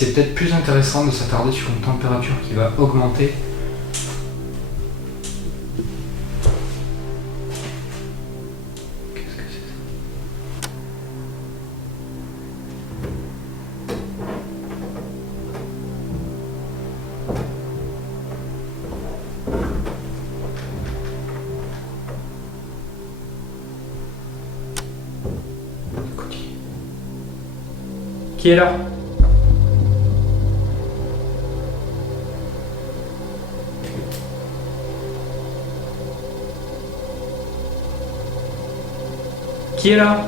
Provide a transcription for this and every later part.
c'est peut-être plus intéressant de s'attarder sur une température qui va augmenter. Qu'est-ce que c'est ça? Qui est là? Qui est là?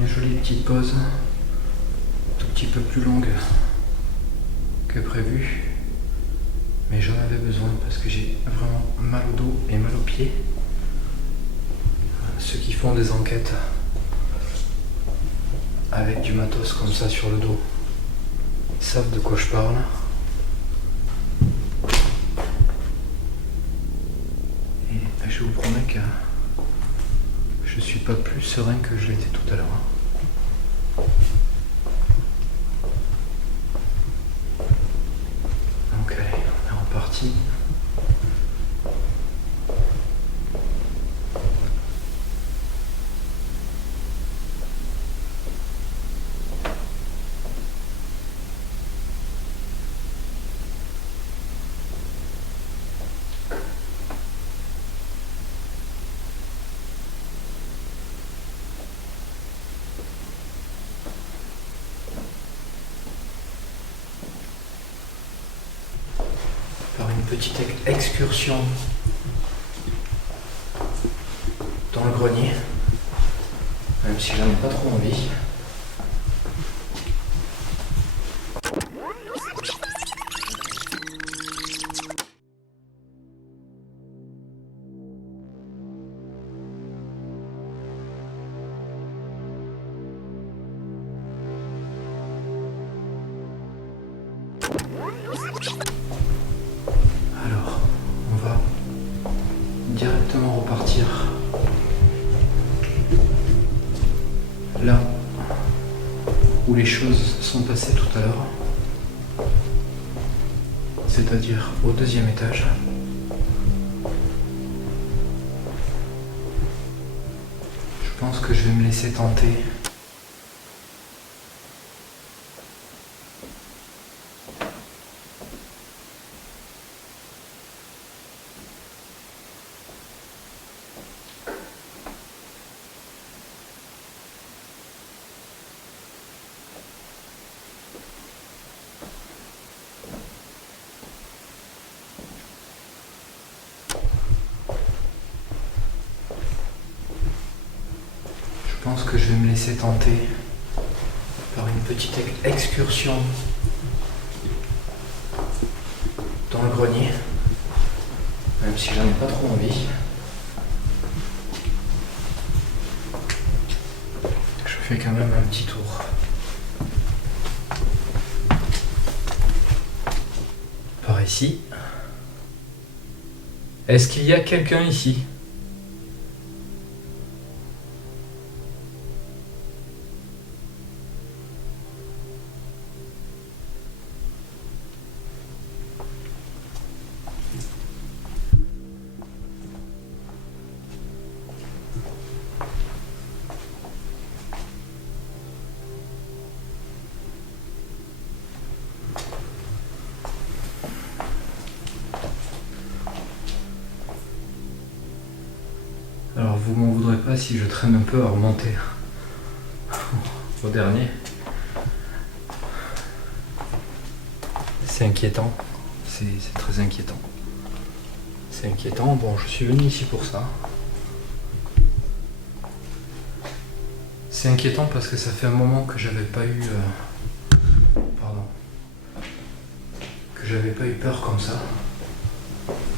Une jolie petite pause, un tout petit peu plus longue que prévu, mais j'en avais besoin parce que j'ai vraiment mal au dos et mal aux pieds. Ceux qui font des enquêtes avec du matos comme ça sur le dos savent de quoi je parle. Et je vous promets que je suis pas plus serein que je l'étais tout à l'heure. Donc allez, on est reparti. Par une petite excursion dans le grenier, même si j'en ai pas trop envie. Alors, on va directement repartir là où les choses sont passées tout à l'heure, c'est-à-dire au deuxième étage. Je pense que je vais me laisser tenter. Je pense que je vais me laisser tenter par une petite excursion dans le grenier, même si j'en ai pas trop envie. Je fais quand même un petit tour. Par ici. Est-ce qu'il y a quelqu'un ici ? Alors vous m'en voudrez pas si je traîne un peu à remonter au dernier. C'est inquiétant, c'est très inquiétant. C'est inquiétant, bon je suis venu ici pour ça. C'est inquiétant parce que ça fait un moment que j'avais pas eu... que j'avais pas eu peur comme ça.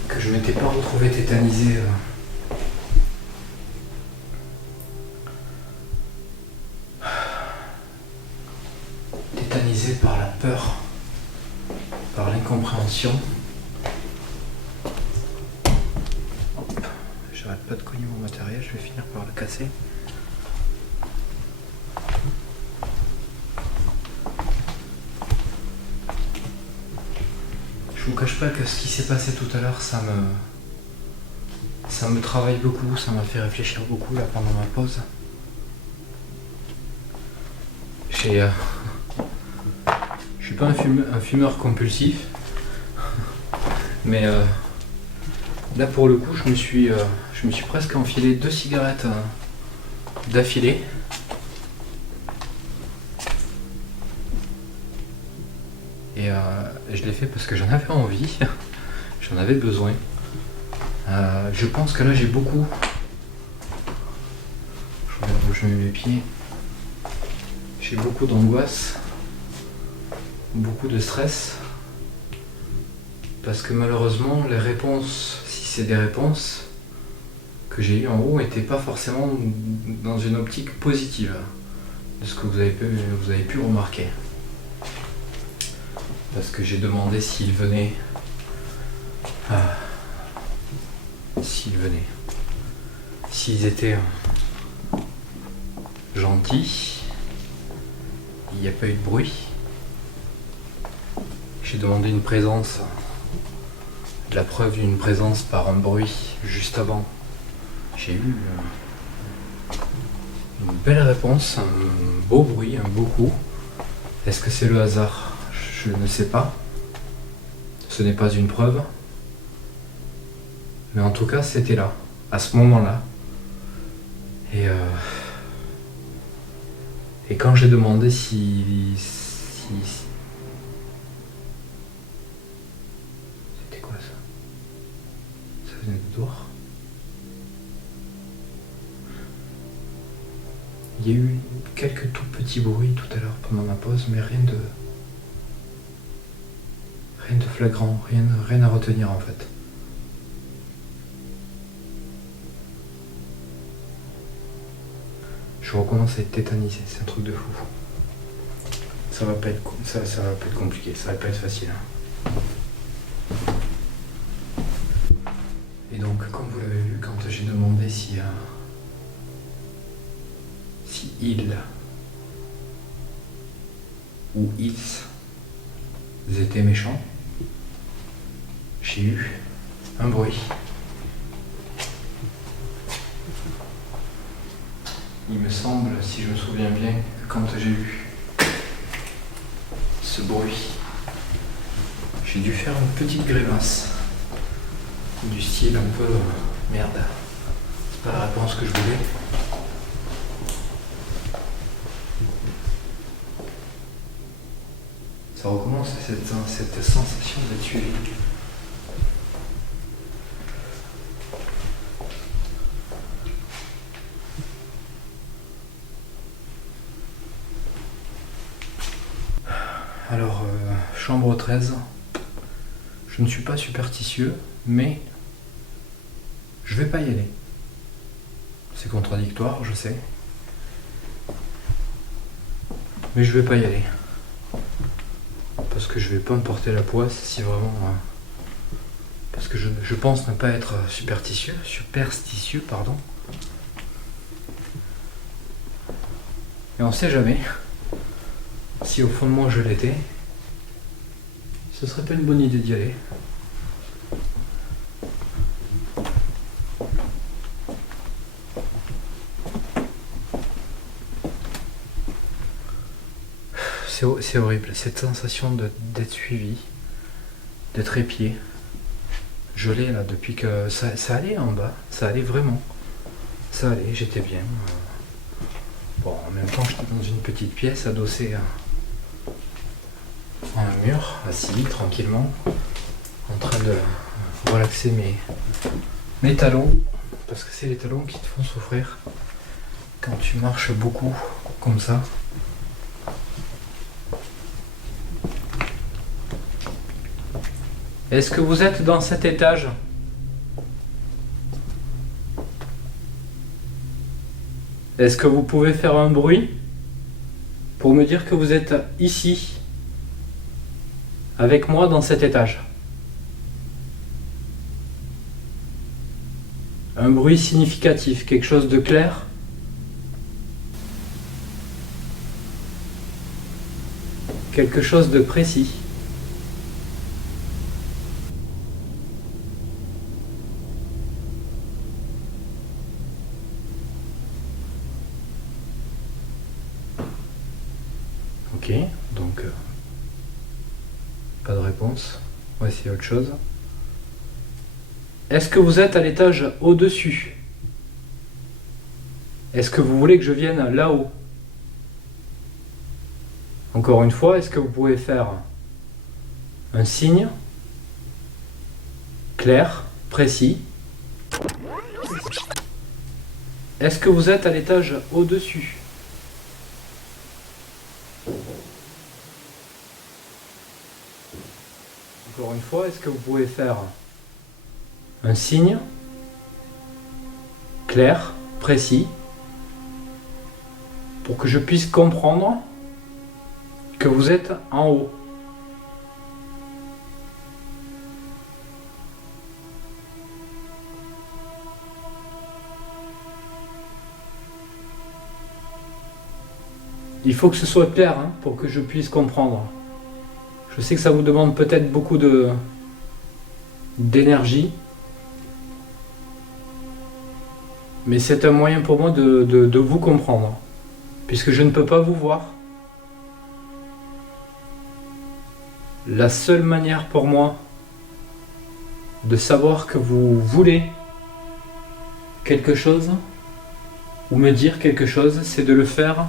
Que je m'étais pas retrouvé tétanisé. Tétanisé par la peur, par l'incompréhension. Hop, j'arrête pas de cogner mon matériel, je vais finir par le casser. Je vous cache pas que ce qui s'est passé tout à l'heure, ça me travaille beaucoup, ça m'a fait réfléchir beaucoup là pendant ma pause. Je suis pas un fumeur compulsif, mais là pour le coup je me suis presque enfilé 2 cigarettes d'affilée. Et je l'ai fait parce que j'en avais envie, j'en avais besoin. Je pense que là j'ai beaucoup... Je regarde où je mets mes pieds. J'ai beaucoup d'angoisse, beaucoup de stress. Parce que malheureusement les réponses, si c'est des réponses que j'ai eues en haut, n'étaient pas forcément dans une optique positive de ce que vous avez pu remarquer. Parce que j'ai demandé s'ils venaient. S'ils étaient gentils, il n'y a pas eu de bruit. J'ai demandé une présence, la preuve d'une présence par un bruit juste avant. J'ai eu une belle réponse, un beau bruit, un beau coup. Est-ce que c'est le hasard ? Je ne sais pas. Ce n'est pas une preuve. Mais en tout cas, c'était là, à ce moment-là. Et quand j'ai demandé si... C'était quoi ça ? Ça venait de dehors ? Il y a eu quelques tout petits bruits tout à l'heure pendant ma pause, mais rien de flagrant, rien à retenir en fait. Je recommence à être tétanisé, c'est un truc de fou. Ça va pas être compliqué, ça va pas être facile. Et donc, comme vous l'avez vu, quand j'ai demandé si il ou ils étaient méchants, j'ai eu un bruit. Il me semble, si je me souviens bien, que quand j'ai eu ce bruit, j'ai dû faire une petite grimace du style un peu merde, c'est pas la réponse que je voulais. Ça recommence cette sensation d'être suivi. Alors, chambre 13, je ne suis pas superstitieux, mais je vais pas y aller. C'est contradictoire, je sais. Mais je vais pas y aller. Parce que je vais pas me porter la poisse si vraiment... parce que je pense ne pas être superstitieux, pardon. Et on sait jamais. Si au fond de moi je l'étais, ce serait pas une bonne idée d'y aller. C'est horrible, cette sensation d'être suivi, d'être épié. Je l'ai là depuis que ça allait en bas, ça allait vraiment. ça allait, j'étais bien. Bon, en même temps, j'étais dans une petite pièce adossée à un mur, assis tranquillement, en train de relaxer mes talons, parce que c'est les talons qui te font souffrir quand tu marches beaucoup comme ça. Est-ce que vous êtes dans cet étage ? Est-ce que vous pouvez faire un bruit pour me dire que vous êtes ici, avec moi dans cet étage? Un bruit significatif, quelque chose de clair. Quelque chose de précis. Ok, donc pas de réponse. On va essayer autre chose. Est-ce que vous êtes à l'étage au-dessus? Est-ce que vous voulez que je vienne là-haut? Encore une fois, est-ce que vous pouvez faire un signe clair, précis? Est-ce que vous êtes à l'étage au-dessus? Encore une fois, est-ce que vous pouvez faire un signe clair, précis, pour que je puisse comprendre que vous êtes en haut? Il faut que ce soit clair pour que je puisse comprendre. Je sais que ça vous demande peut-être beaucoup d'énergie, mais c'est un moyen pour moi de vous comprendre, puisque je ne peux pas vous voir. La seule manière pour moi de savoir que vous voulez quelque chose, ou me dire quelque chose, c'est de le faire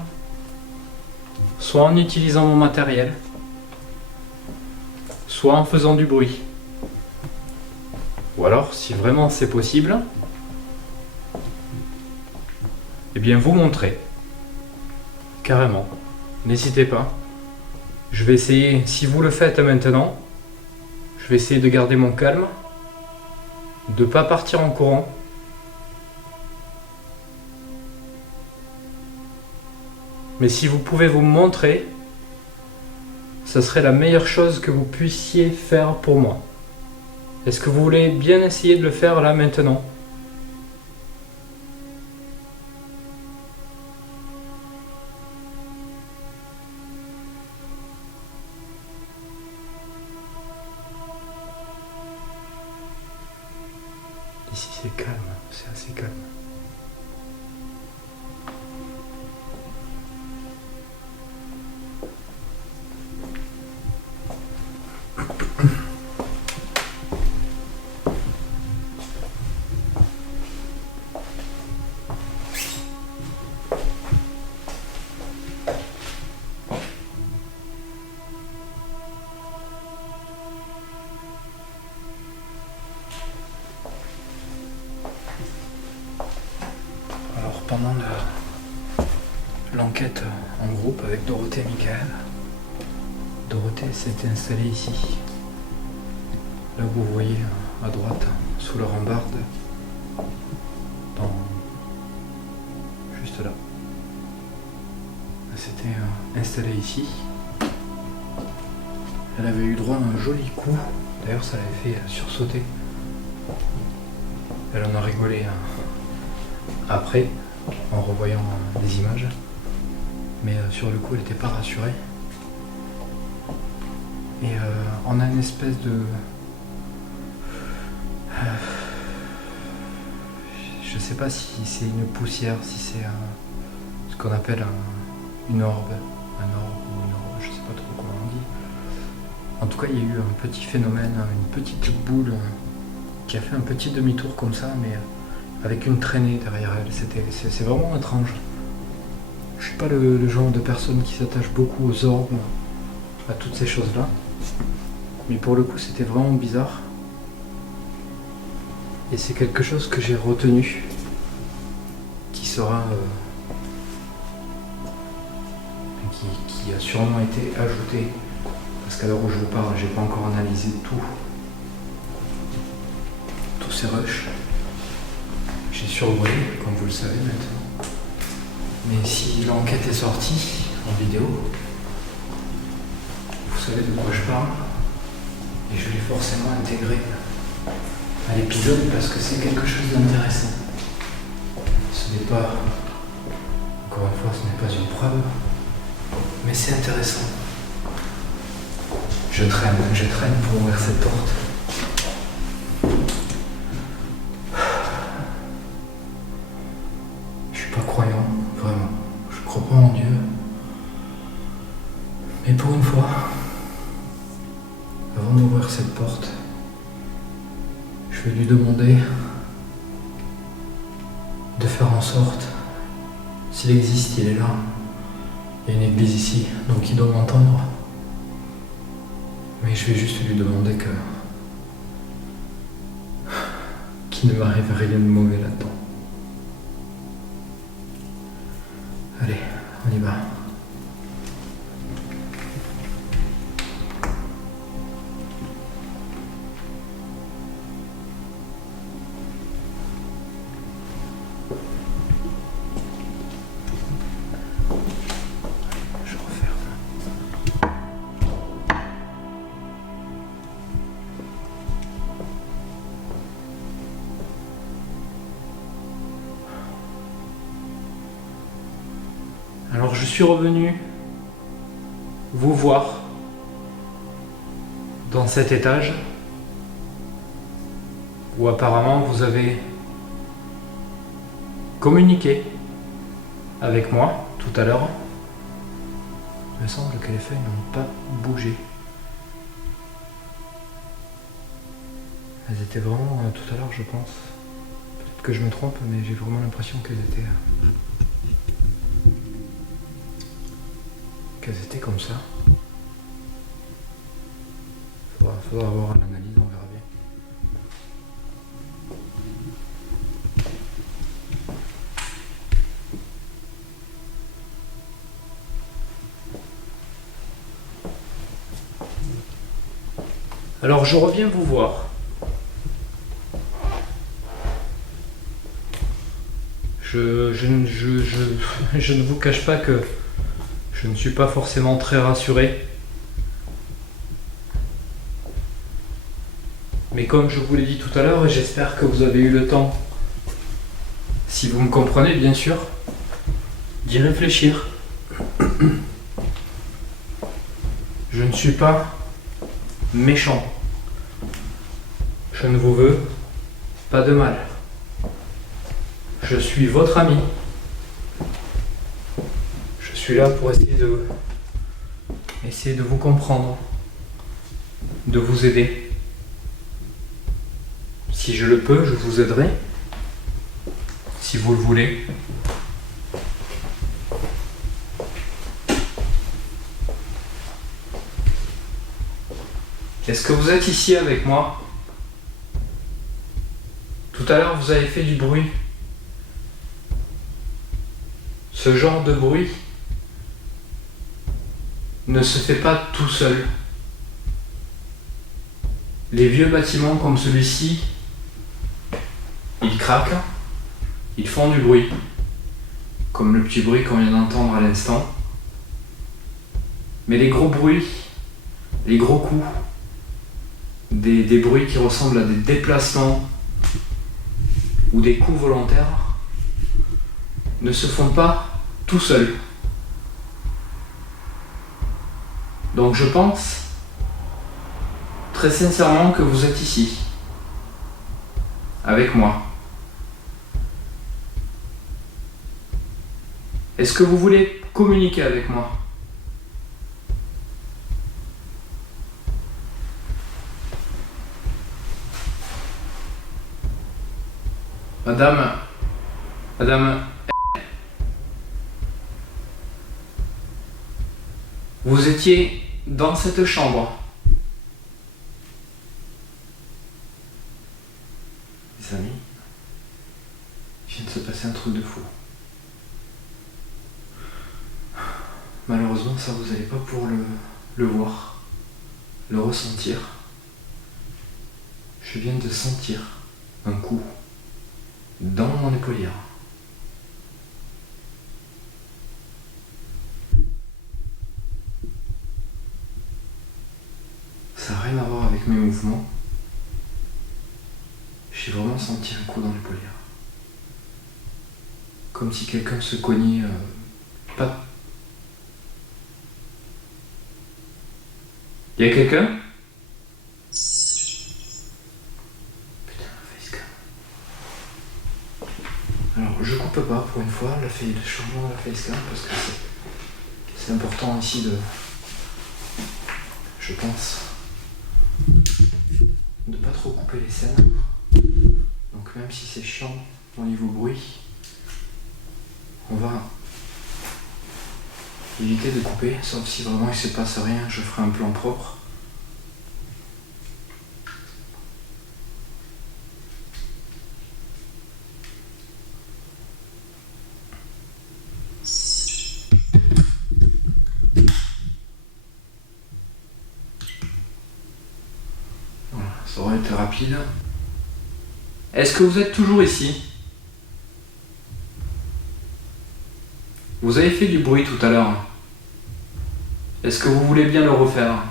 soit en utilisant mon matériel, soit en faisant du bruit. Ou alors, si vraiment c'est possible, eh bien vous montrez. Carrément. N'hésitez pas. Je vais essayer, si vous le faites maintenant, je vais essayer de garder mon calme, de ne pas partir en courant. Mais si vous pouvez vous montrer, ce serait la meilleure chose que vous puissiez faire pour moi. Est-ce que vous voulez bien essayer de le faire là maintenant ? Ici c'est calme, c'est assez calme. Pendant l'enquête en groupe avec Dorothée et Michael, Dorothée s'était installée ici, là où vous voyez à droite, sous la rambarde, juste là. Elle s'était installée ici. Elle avait eu droit à un joli coup, d'ailleurs ça l'avait fait sursauter. Elle en a rigolé après, en revoyant des images, mais sur le coup elle n'était pas rassurée. Et on a une espèce de... je sais pas si c'est une poussière, si c'est ce qu'on appelle une orbe, ou une orbe, je sais pas trop comment on dit. En tout cas il y a eu un petit phénomène, une petite boule qui a fait un petit demi-tour comme ça, mais avec une traînée derrière elle. C'est vraiment étrange. Je suis pas le genre de personne qui s'attache beaucoup aux orbes, à toutes ces choses-là. Mais pour le coup, c'était vraiment bizarre. Et c'est quelque chose que j'ai retenu, qui sera... qui a sûrement été ajouté. Parce qu'à l'heure où je vous parle, j'ai pas encore analysé tous ces rushs. J'ai survolé, comme vous le savez maintenant. Mais si l'enquête est sortie en vidéo, vous savez de quoi je parle. Et je l'ai forcément intégré à l'épisode parce que c'est quelque chose d'intéressant. Ce n'est pas, encore une fois, ce n'est pas une preuve, mais c'est intéressant. Je traîne pour ouvrir cette porte. Je suis pas croyant, vraiment. Je crois pas en Dieu. Mais pour une fois, avant d'ouvrir cette porte, je vais lui demander de faire en sorte, s'il existe, il est là. Il y a une église ici, donc il doit m'entendre. Mais je vais juste lui demander qu'il ne m'arrive rien de mauvais là-dedans. Allez, on y va. Je referme. Alors je suis revenu vous voir dans cet étage où apparemment vous avez communiqué avec moi tout à l'heure. Il me semble que les feuilles n'ont pas bougé. Elles étaient vraiment tout à l'heure, je pense. Peut-être que je me trompe, mais j'ai vraiment l'impression qu'elles étaient comme ça. Faudra avoir l'analyse, on verra bien. Alors je reviens vous voir. Je ne vous cache pas que je ne suis pas forcément très rassuré. Mais comme je vous l'ai dit tout à l'heure, et j'espère que vous avez eu le temps, si vous me comprenez bien sûr, d'y réfléchir. Je ne suis pas méchant. Je ne vous veux pas de mal. Je suis votre ami. Je suis là pour essayer de vous comprendre, de vous aider. Si je le peux, je vous aiderai. Si vous le voulez. Est-ce que vous êtes ici avec moi? Tout à l'heure, vous avez fait du bruit. Ce genre de bruit ne se fait pas tout seul. Les vieux bâtiments comme celui-ci, ils craquent, ils font du bruit, comme le petit bruit qu'on vient d'entendre à l'instant. Mais les gros bruits, les gros coups, des bruits qui ressemblent à des déplacements ou des coups volontaires, ne se font pas tout seuls. Donc je pense très sincèrement que vous êtes ici, avec moi. Est-ce que vous voulez communiquer avec moi? Madame, vous étiez dans cette chambre. Les amis, il vient de se passer un truc de fou. Malheureusement, ça vous n'allez pas pouvoir le voir, le ressentir. Je viens de sentir un coup dans mon épaulière. Ça n'a rien à voir avec mes mouvements. J'ai vraiment senti un coup dans l'épaulière. Comme si quelqu'un se cognait pas. Il y a quelqu'un? Putain, la facecam. Alors, je coupe pas pour une fois le changement de la facecam parce que c'est important ici de. Je pense. De pas trop couper les scènes. Donc, même si c'est chiant au niveau bruit, on va éviter de couper, sauf si vraiment il se passe rien, je ferai un plan propre. Voilà, ça aurait été rapide. Est-ce que vous êtes toujours ici? Vous avez fait du bruit tout à l'heure. Est-ce que vous voulez bien le refaire?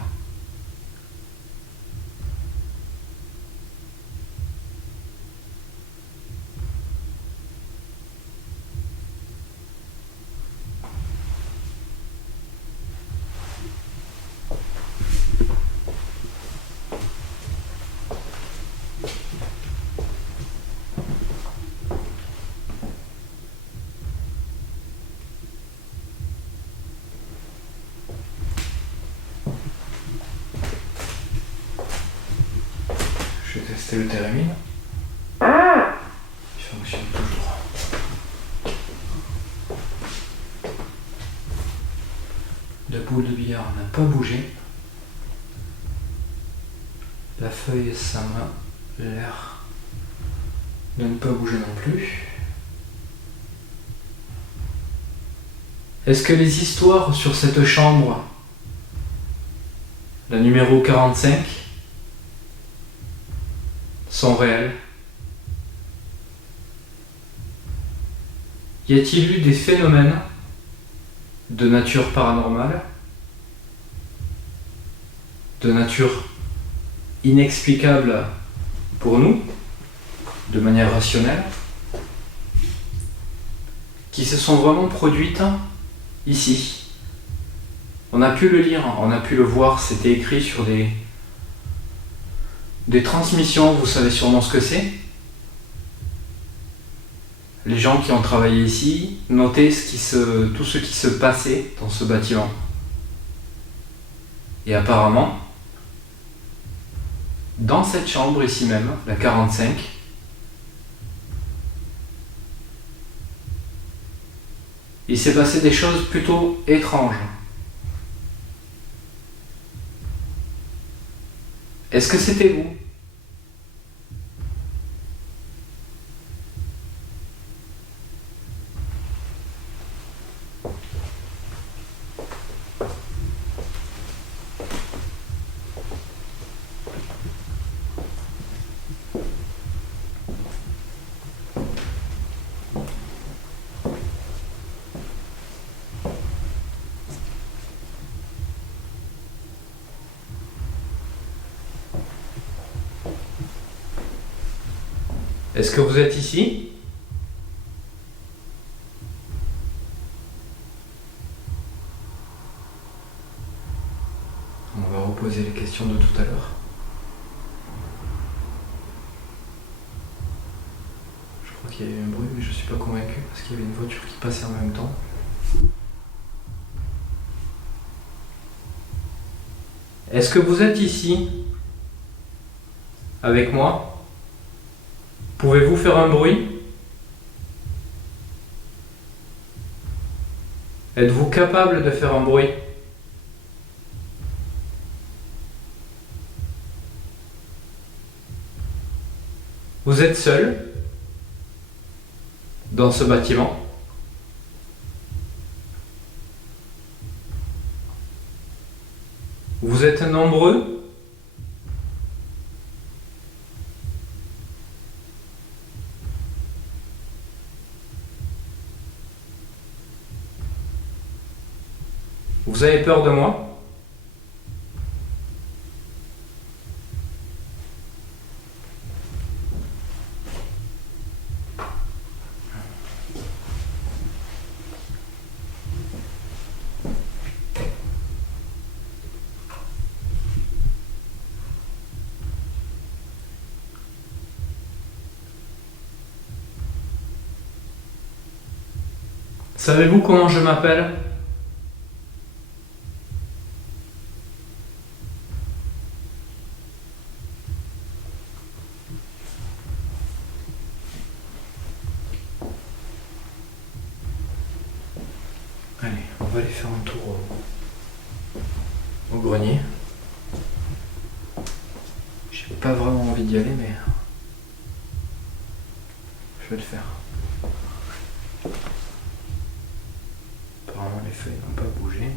Je vais tester le térémine. Il fonctionne toujours. La boule de billard n'a pas bougé. La feuille, ça m'a l'air de ne pas bouger non plus. Est-ce que les histoires sur cette chambre, la numéro 45, sont réelles? Y a-t-il eu des phénomènes de nature paranormale, de nature inexplicable pour nous, de manière rationnelle, qui se sont vraiment produites ici? On a pu le lire, on a pu le voir, c'était écrit sur des transmissions, vous savez sûrement ce que c'est. Les gens qui ont travaillé ici notaient tout ce qui se passait dans ce bâtiment. Et apparemment, dans cette chambre ici même, la 45, il s'est passé des choses plutôt étranges. Est-ce que c'était vous? Est-ce que vous êtes ici? On va reposer les questions de tout à l'heure. Je crois qu'il y a eu un bruit, mais je ne suis pas convaincu parce qu'il y avait une voiture qui passait en même temps. Est-ce que vous êtes ici avec moi? Pouvez-vous faire un bruit? Êtes-vous capable de faire un bruit? Vous êtes seul dans ce bâtiment? Vous êtes nombreux? Vous avez peur de moi? Savez-vous comment je m'appelle? Allez, on va aller faire un tour au grenier. J'ai pas vraiment envie d'y aller, mais je vais le faire. Apparemment les feuilles n'ont pas bougé.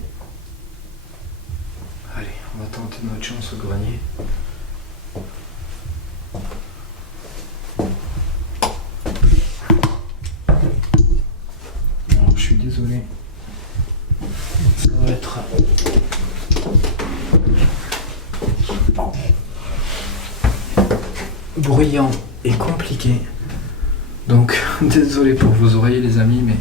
Allez, on va tenter notre chance au grenier. Je suis désolé. Ça va être bruyant et compliqué. Donc désolé pour vos oreilles les amis, mais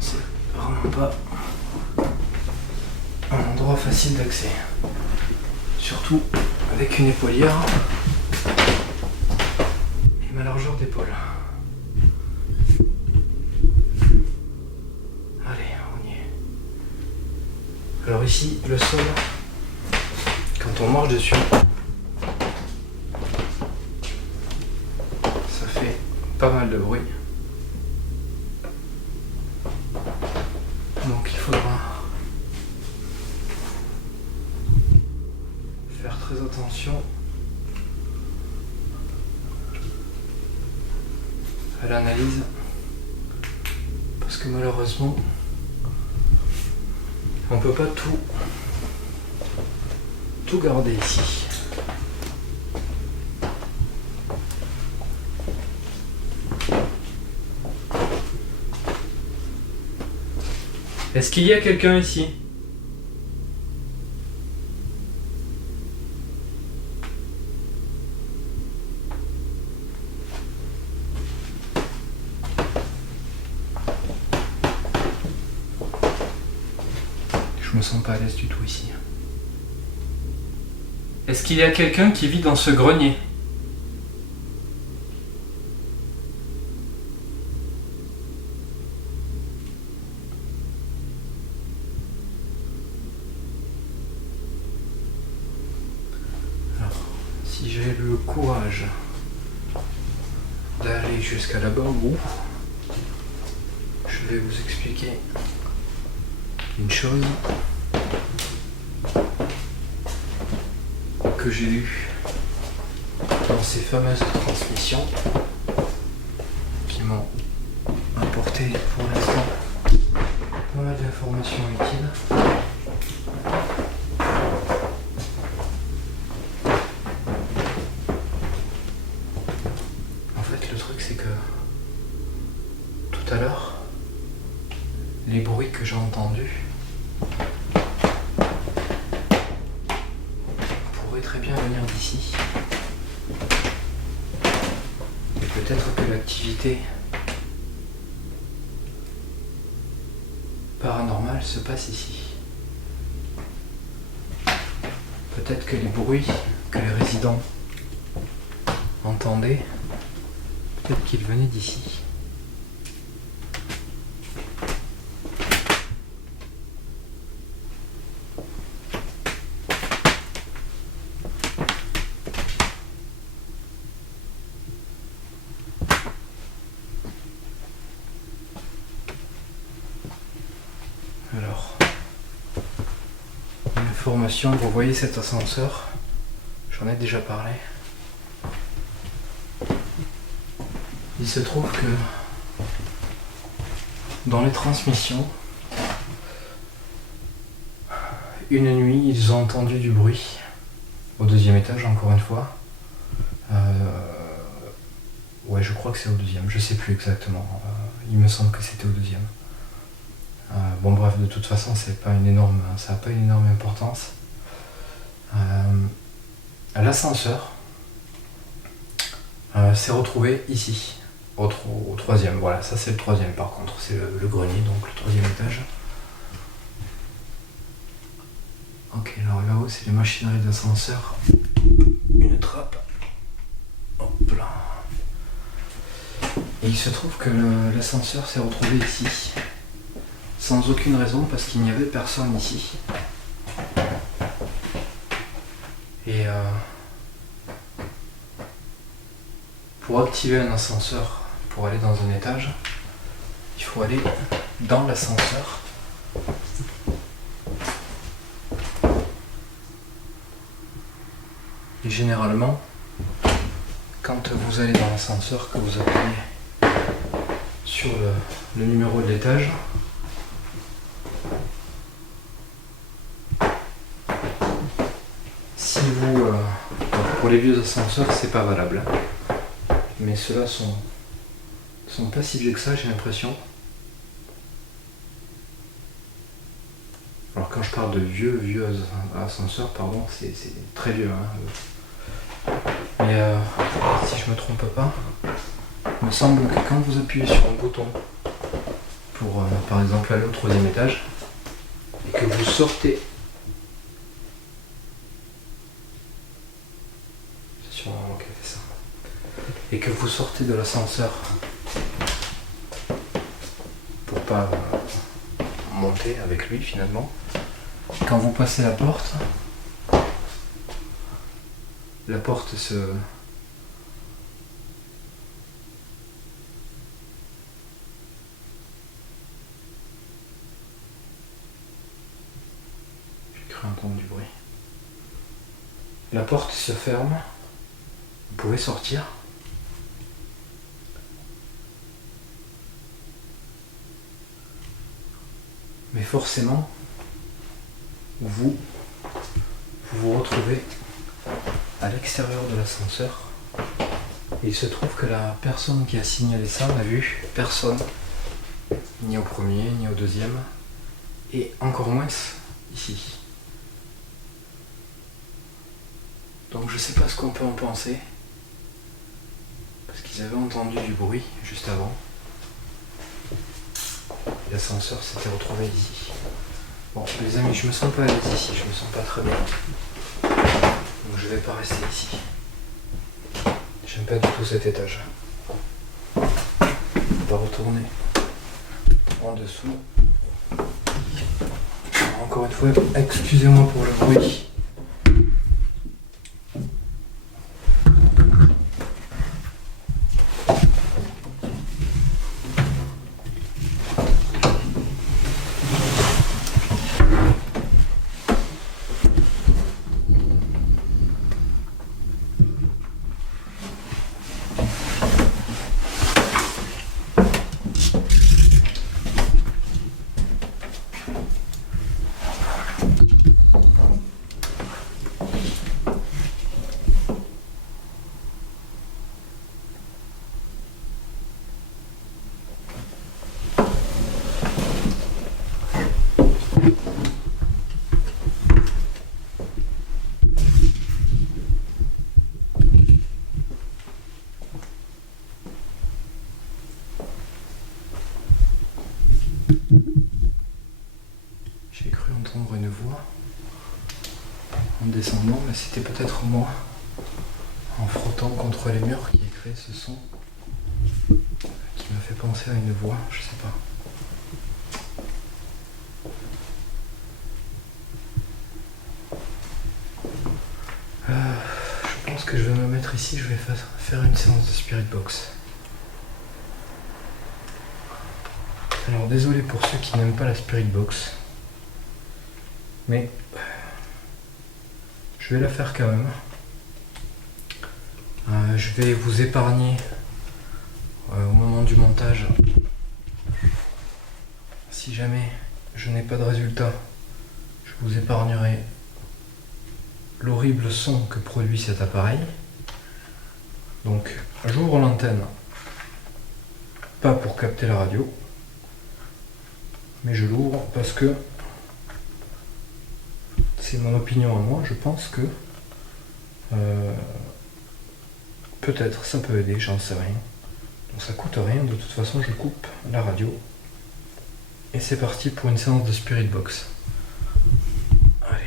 c'est vraiment pas un endroit facile d'accès. Surtout avec une épaulière et ma largeur d'épaule. Allez, on y est. Alors ici, le sol, quand on marche dessus, ça fait pas mal de bruit. Donc il faudra faire très attention à l'analyse, parce que malheureusement on peut pas tout garder ici. Est-ce qu'il y a quelqu'un ici? Je me sens pas à l'aise du tout ici. Est-ce qu'il y a quelqu'un qui vit dans ce grenier? Alors, si j'ai le courage d'aller jusqu'à là-bas, je vais vous expliquer une chose que j'ai lue dans ces fameuses transmissions qui m'ont apporté pour l'instant pas mal d'informations utiles. En fait, le truc c'est que tout à l'heure, les bruits que j'ai entendus pourraient très bien venir d'ici. Et peut-être que l'activité paranormale se passe ici. Peut-être que les bruits que les résidents entendaient, peut-être qu'ils venaient d'ici. information, vous voyez cet ascenseur, j'en ai déjà parlé. Il se trouve que dans les transmissions, une nuit, ils ont entendu du bruit au 2e étage, encore une fois. Ouais, je crois que c'est au 2e, je sais plus exactement. Il me semble que c'était au 2e. Bon bref, de toute façon, ça n'a pas une énorme importance. L'ascenseur s'est retrouvé ici, au 3e. Voilà, ça c'est le 3e par contre, c'est le grenier, donc le 3e étage. Ok, alors là-haut, c'est les machineries d'ascenseur. Une trappe. Hop là. Et il se trouve que l'ascenseur s'est retrouvé ici. Sans aucune raison, parce qu'il n'y avait personne ici. Et pour activer un ascenseur, pour aller dans un étage, il faut aller dans l'ascenseur. Et généralement, quand vous allez dans l'ascenseur, que vous appuyez sur le numéro de l'étage, si vous... pour les vieux ascenseurs, c'est pas valable. Mais ceux-là sont pas si vieux que ça, j'ai l'impression. Alors quand je parle de vieux ascenseurs, pardon, c'est très vieux. Hein. Mais si je me trompe pas, il me semble que quand vous appuyez sur un bouton pour par exemple aller au 3e étage et que vous sortez, c'est sûrement moi qui ai fait ça, et que vous sortez de l'ascenseur pour pas monter avec lui finalement, quand vous passez la porte se... J'ai cru entendre du bruit. La porte se ferme, vous pouvez sortir. Mais forcément, vous vous retrouvez à l'extérieur de l'ascenseur. Et il se trouve que la personne qui a signalé ça n'a vu personne, ni au 1er, ni au 2e, et encore moins ici. Donc je sais pas ce qu'on peut en penser, parce qu'ils avaient entendu du bruit juste avant. L'ascenseur s'était retrouvé ici. Bon les amis, je me sens pas à l'aise ici, je me sens pas très bien. Donc je vais pas rester ici. J'aime pas du tout cet étage. On va retourner en dessous. Alors, encore une fois, excusez-moi pour le bruit. J'ai cru entendre une voix en descendant, mais c'était peut-être moi, en frottant contre les murs, qui a créé ce son qui m'a fait penser à une voix, je sais pas. Je pense que je vais me mettre ici, je vais faire une séance de Spirit Box. Alors désolé pour ceux qui n'aiment pas la Spirit Box, mais je vais la faire quand même. Je vais vous épargner au moment du montage. Si jamais je n'ai pas de résultat, je vous épargnerai l'horrible son que produit cet appareil. Donc j'ouvre l'antenne, pas pour capter la radio, mais je l'ouvre parce que c'est mon opinion à moi. Je pense que peut-être ça peut aider, j'en sais rien. Donc ça coûte rien, de toute façon je coupe la radio. Et c'est parti pour une séance de Spirit Box. Allez.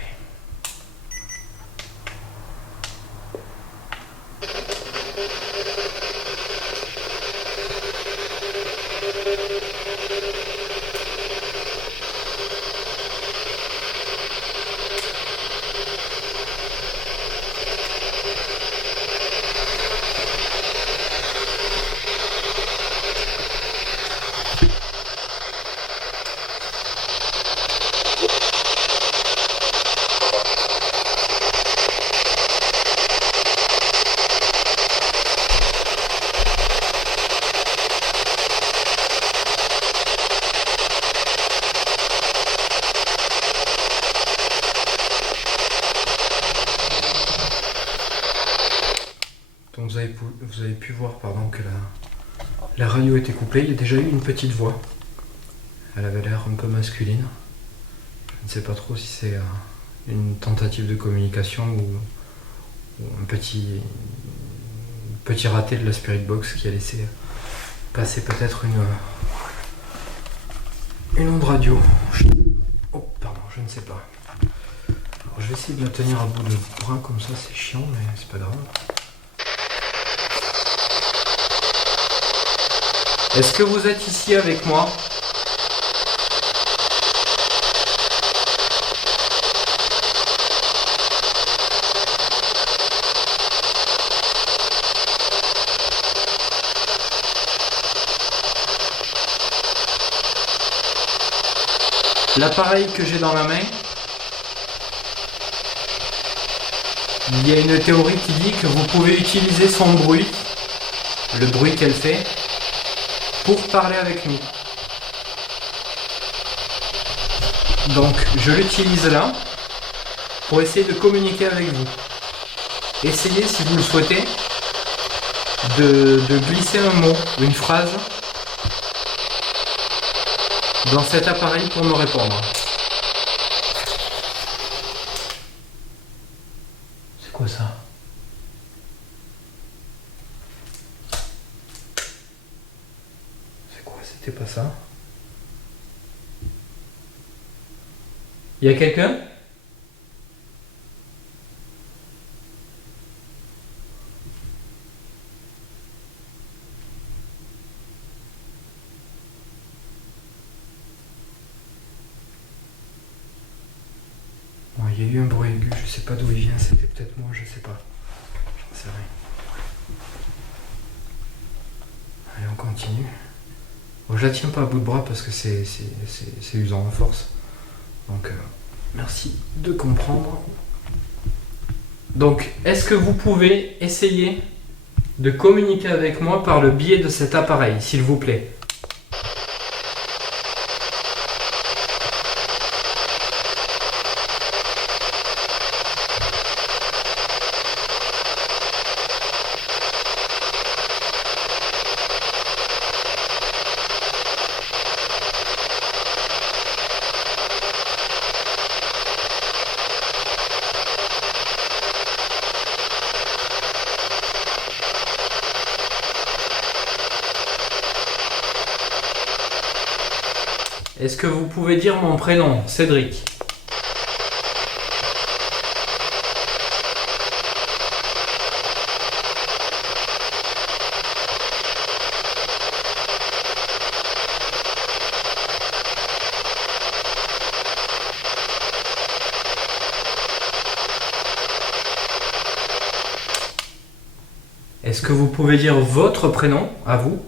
Donc vous avez pu voir que la radio était coupée. Il y a déjà eu une petite voix. Elle avait l'air un peu masculine. Je ne sais pas trop si c'est une tentative de communication ou un petit raté de la Spirit Box qui a laissé passer peut-être une onde radio. Oh pardon, je ne sais pas. Alors, je vais essayer de la tenir à bout de bras comme ça, c'est chiant mais c'est pas grave. Est-ce que vous êtes ici avec moi ? L'appareil que j'ai dans la main, il y a une théorie qui dit que vous pouvez utiliser son bruit, le bruit qu'elle fait, pour parler avec nous. Donc je l'utilise là pour essayer de communiquer avec vous. Essayez, si vous le souhaitez, de glisser un mot, une phrase dans cet appareil pour me répondre. C'est quoi ça ? C'est quoi ? C'était pas ça ? Y a quelqu'un ? Il y a eu un bruit aigu, je sais pas d'où il vient, c'était peut-être moi, je sais pas. J'en sais rien. Allez, on continue. Bon, je la tiens pas à bout de bras parce que c'est usant en force. Donc, merci de comprendre. Donc, est-ce que vous pouvez essayer de communiquer avec moi par le biais de cet appareil, s'il vous plaît ? Est-ce que vous pouvez dire mon prénom, Cédric ? Est-ce que vous pouvez dire votre prénom, à vous ?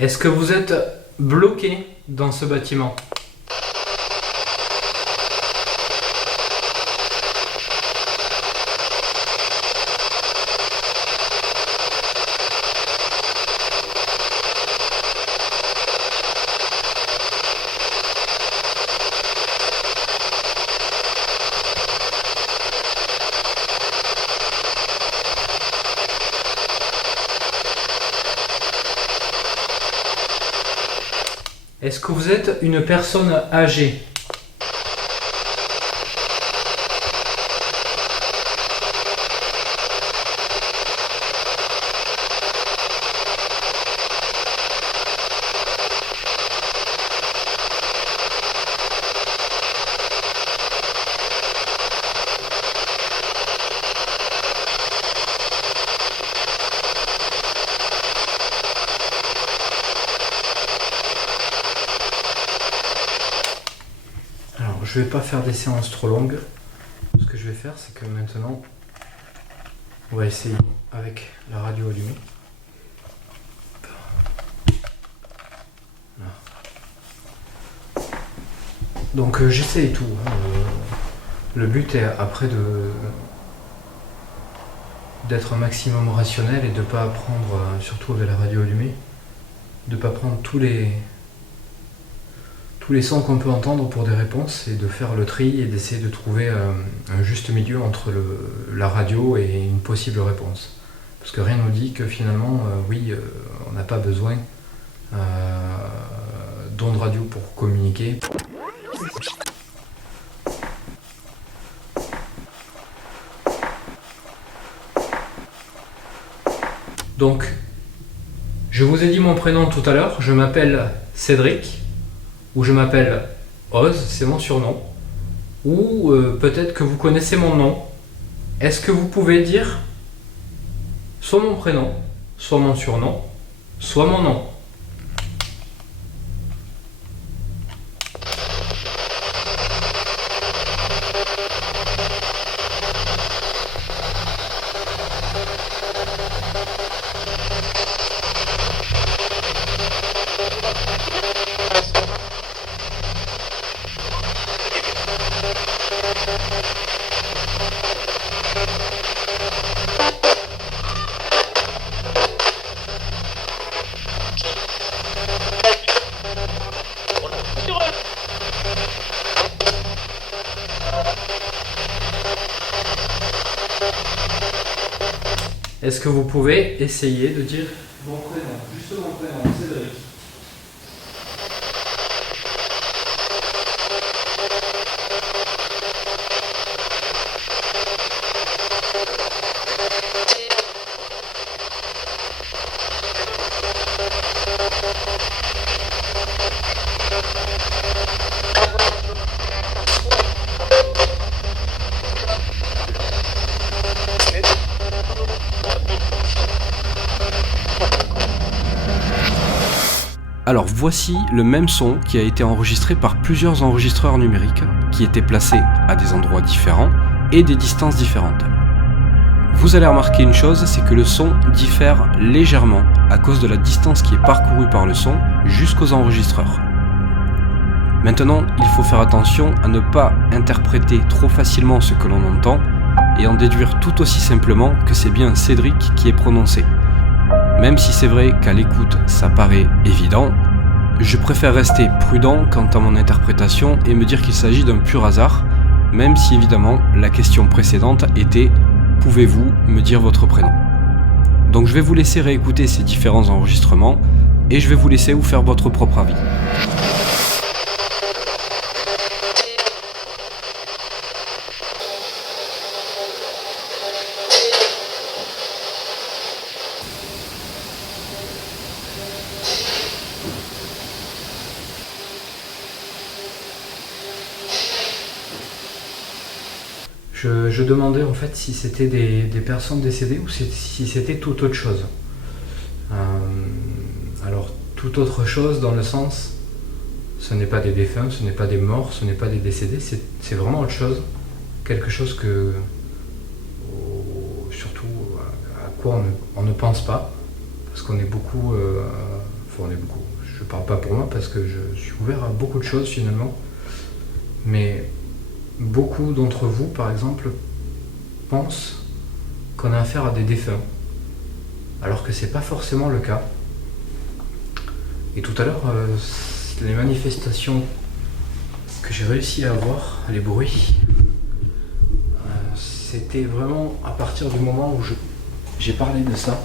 Est-ce que vous êtes bloqué dans ce bâtiment ? Est-ce que vous êtes une personne âgée ? Je vais pas faire des séances trop longues. Ce que je vais faire, c'est que maintenant, on va essayer avec la radio allumée. Voilà. Donc j'essaye tout. Le but est après d'être un maximum rationnel et de pas prendre, surtout avec la radio allumée, de pas prendre tous les sons qu'on peut entendre pour des réponses et de faire le tri et d'essayer de trouver un juste milieu entre la radio et une possible réponse. Parce que rien nous dit que finalement, on n'a pas besoin d'ondes radio pour communiquer. Donc, je vous ai dit mon prénom tout à l'heure, je m'appelle Cédric. Ou je m'appelle Oz, c'est mon surnom, ou peut-être que vous connaissez mon nom. Est-ce que vous pouvez dire soit mon prénom, soit mon surnom, soit mon nom ? Est-ce que vous pouvez essayer de dire mon prénom, juste mon prénom, Cédric ? Alors voici le même son qui a été enregistré par plusieurs enregistreurs numériques qui étaient placés à des endroits différents et des distances différentes. Vous allez remarquer une chose, c'est que le son diffère légèrement à cause de la distance qui est parcourue par le son jusqu'aux enregistreurs. Maintenant, il faut faire attention à ne pas interpréter trop facilement ce que l'on entend et en déduire tout aussi simplement que c'est bien Cédric qui est prononcé. Même si c'est vrai qu'à l'écoute ça paraît évident, je préfère rester prudent quant à mon interprétation et me dire qu'il s'agit d'un pur hasard, même si évidemment la question précédente était « Pouvez-vous me dire votre prénom ?» Donc je vais vous laisser réécouter ces différents enregistrements et je vais vous laisser vous faire votre propre avis. Je demandais en fait si c'était des personnes décédées ou si c'était toute autre chose. Alors, toute autre chose dans le sens, ce n'est pas des défunts, ce n'est pas des morts, ce n'est pas des décédés, c'est vraiment autre chose. Quelque chose surtout à quoi on ne pense pas, parce qu'on est beaucoup... fois on est beaucoup. Je parle pas pour moi parce que je suis ouvert à beaucoup de choses finalement. Mais beaucoup d'entre vous, par exemple, pensent qu'on a affaire à des défunts. Alors que c'est pas forcément le cas. Et tout à l'heure, les manifestations que j'ai réussi à avoir, les bruits, c'était vraiment à partir du moment où j'ai parlé de ça.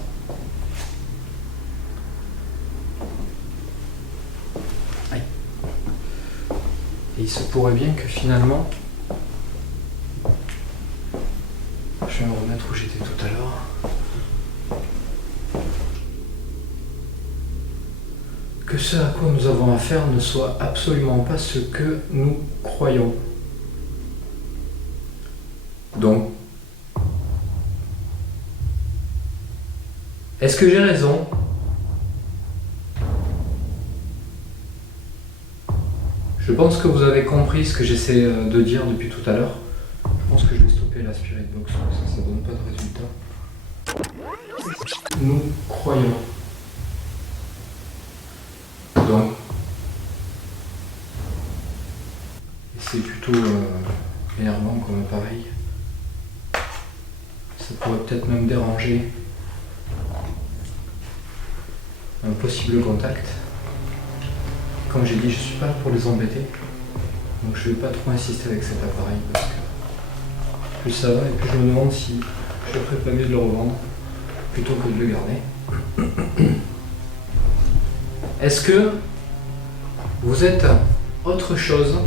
Aïe. Et il se pourrait bien que finalement, je vais me remettre où j'étais tout à l'heure, que ce à quoi nous avons affaire ne soit absolument pas ce que nous croyons. Donc, est-ce que j'ai raison? Je pense que vous avez compris ce que j'essaie de dire depuis tout à l'heure. Je pense que je vais stopper la Spirit Box parce que ça ne donne pas de résultat. Nous croyons. Donc, c'est plutôt énervant comme appareil. Ça pourrait peut-être même déranger un possible contact. Comme j'ai dit, je ne suis pas là pour les embêter, donc je ne vais pas trop insister avec cet appareil parce que plus ça va et plus je me demande si je ne ferais pas mieux de le revendre plutôt que de le garder. Est-ce que vous êtes autre chose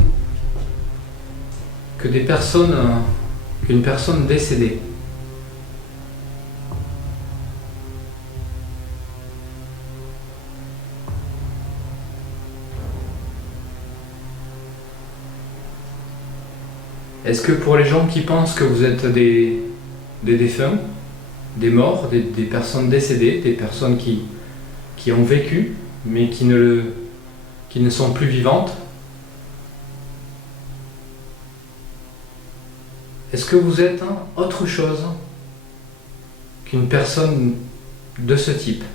que qu'une personne décédée? Est-ce que pour les gens qui pensent que vous êtes des défunts, des morts, des personnes décédées, des personnes qui ont vécu, mais qui ne sont plus vivantes, est-ce que vous êtes autre chose qu'une personne de ce type?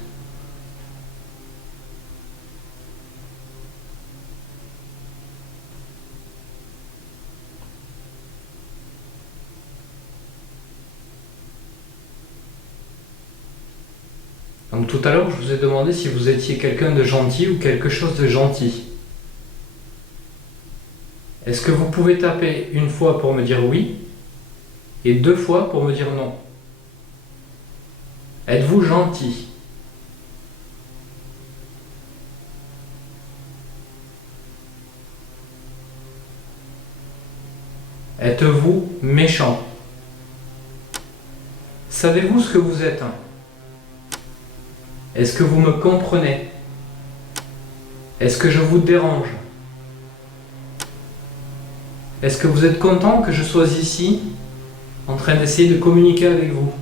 Donc tout à l'heure, je vous ai demandé si vous étiez quelqu'un de gentil ou quelque chose de gentil. Est-ce que vous pouvez taper une fois pour me dire oui et 2 fois pour me dire non? Êtes-vous gentil? Êtes-vous méchant? Savez-vous ce que vous êtes? Est-ce que vous me comprenez? Est-ce que je vous dérange? Est-ce que vous êtes content que je sois ici, en train d'essayer de communiquer avec vous?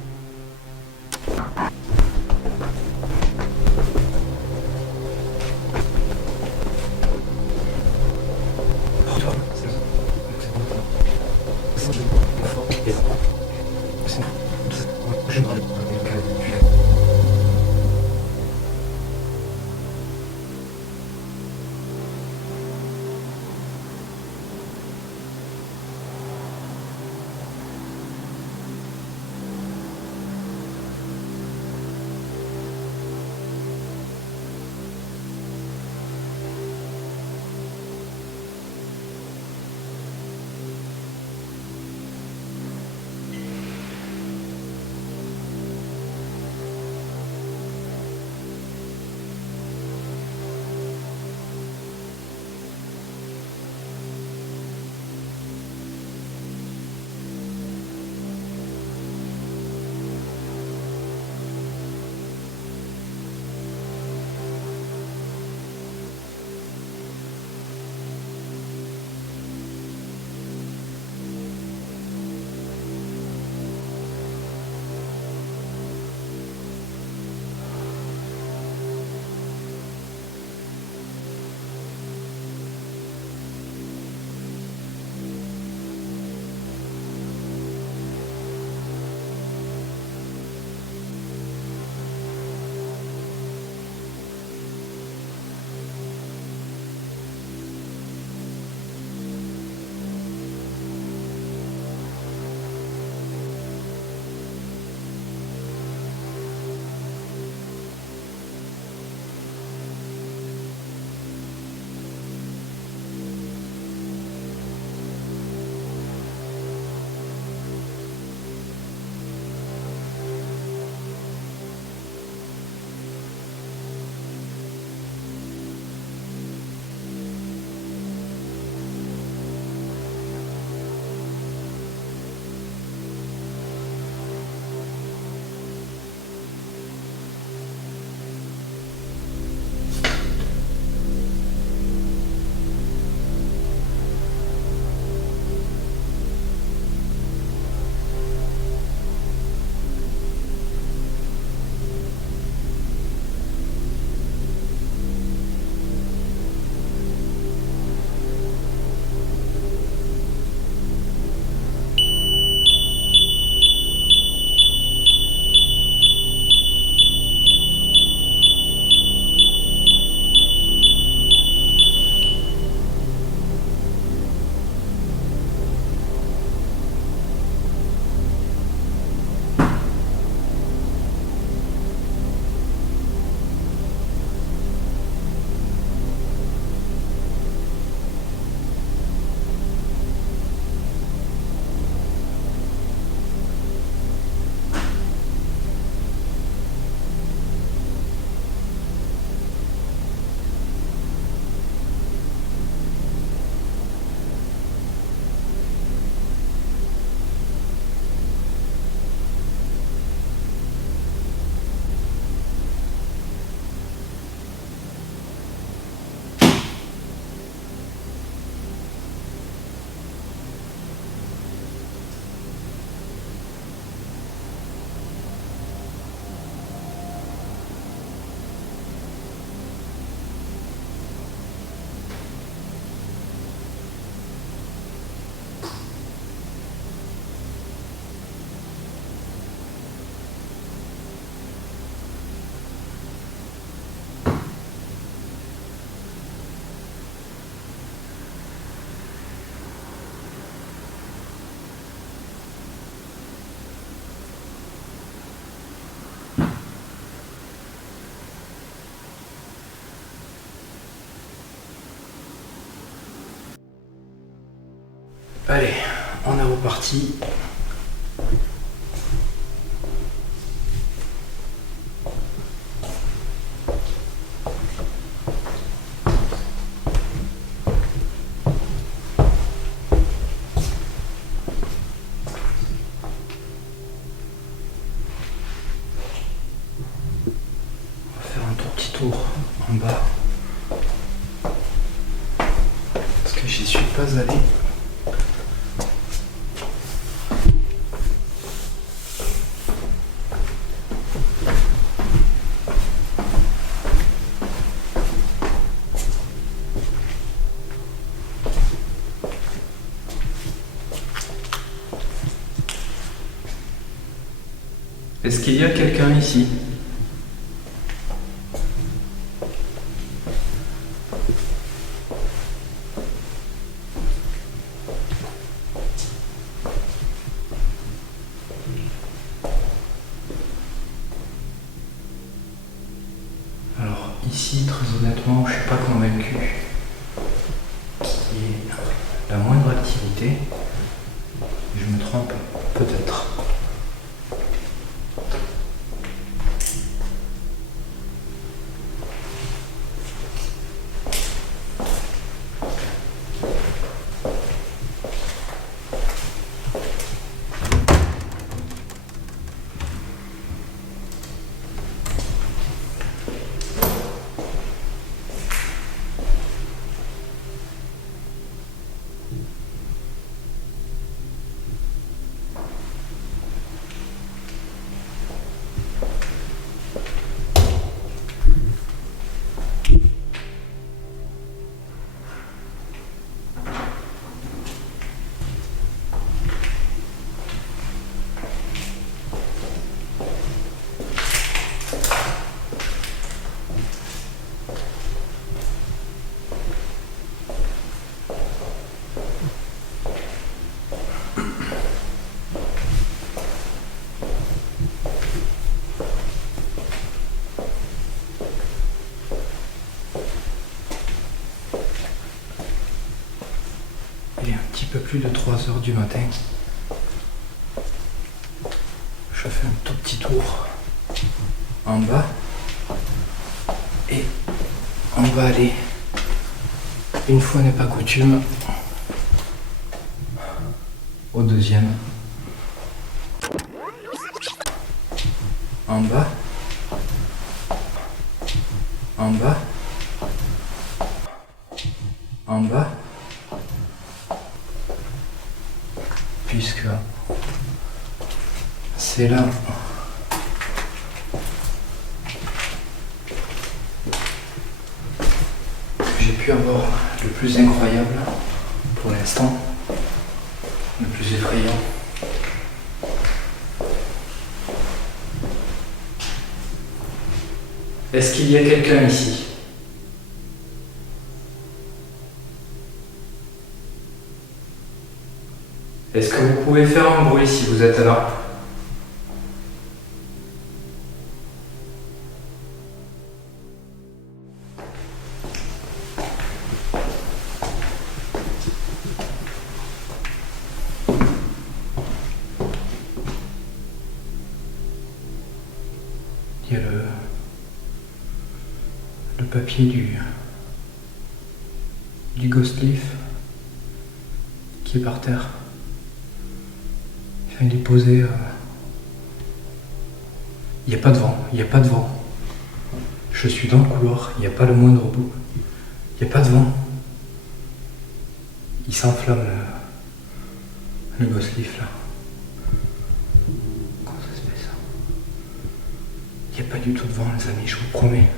Allez, on est reparti. Tour en bas parce que j'y suis pas allé. Est-ce qu'il y a quelqu'un ici? Ici, très honnêtement, je ne suis pas convaincu qu'il y ait la moindre activité. Je me trompe, peut-être. Peu plus de 3 heures du matin. Je fais un tout petit tour en bas et on va aller, une fois n'est pas coutume, au deuxième. En bas, en bas, en bas. Puisque c'est là que j'ai pu avoir le plus incroyable pour l'instant, le plus effrayant. Est-ce qu'il y a quelqu'un ici? Est-ce que vous pouvez faire un bruit si vous êtes là? Il y a le papier du ghost leaf qui est par terre. Il est posé. Il n'y a pas de vent, il n'y a pas de vent. Je suis dans le couloir, il n'y a pas le moindre bout. Il n'y a pas de vent. Il s'enflamme le ghost leaf là. Comment ça se fait ça? Il n'y a pas du tout de vent les amis, je vous promets.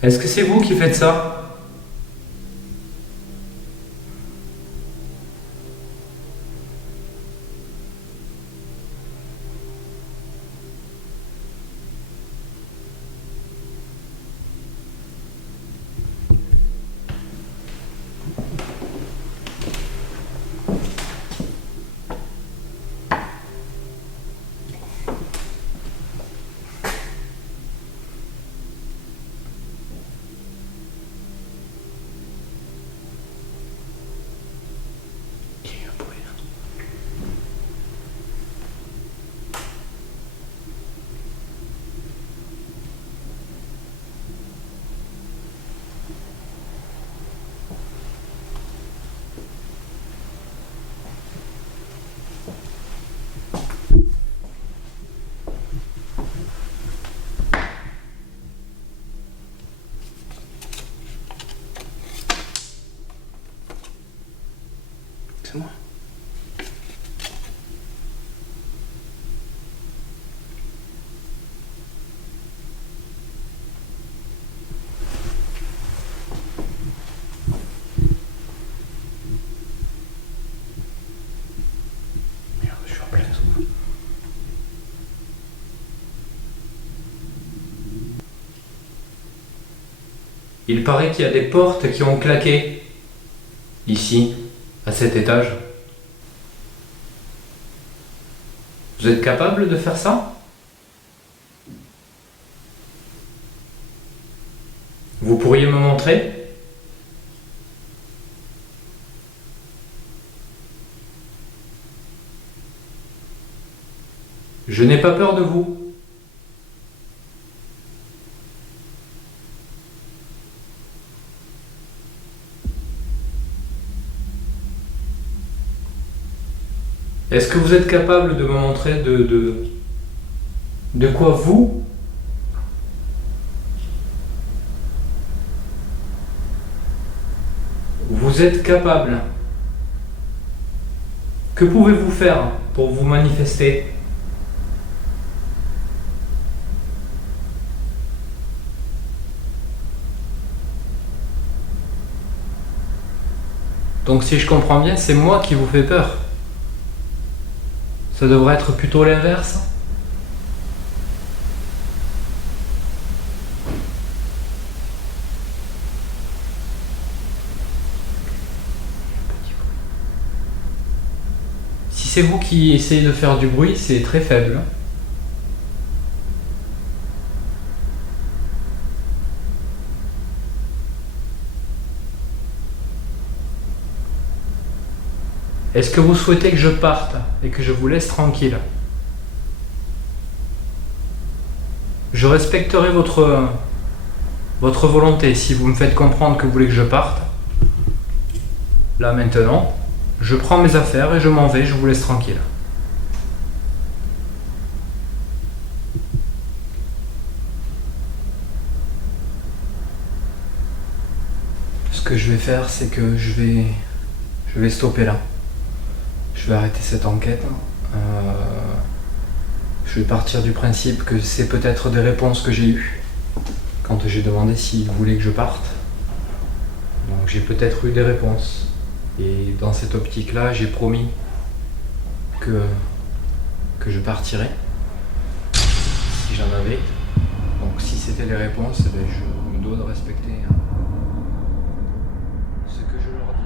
Est-ce que c'est vous qui faites ça? Laisse-moi. Merde, je suis en plein zoom. Il paraît qu'il y a des portes qui ont claqué. Ici, à cet étage. Vous êtes capable de faire ça? Vous pourriez me montrer? Je n'ai pas peur de vous. Est-ce que vous êtes capable de me montrer de quoi vous êtes capable? Que pouvez-vous faire pour vous manifester? Donc si je comprends bien, c'est moi qui vous fais peur. Ça devrait être plutôt l'inverse. Si c'est vous qui essayez de faire du bruit, c'est très faible. Est-ce que vous souhaitez que je parte et que je vous laisse tranquille? Je respecterai votre volonté si vous me faites comprendre que vous voulez que je parte. Là maintenant, je prends mes affaires et je m'en vais, je vous laisse tranquille. Ce que je vais faire, c'est que je vais stopper là. Je vais arrêter cette enquête. Je vais partir du principe que c'est peut-être des réponses que j'ai eues quand j'ai demandé s'ils voulaient que je parte. Donc j'ai peut-être eu des réponses. Et dans cette optique-là, j'ai promis que je partirais si j'en avais. Donc si c'était les réponses, eh bien, je me dois de respecter ce que je leur dis.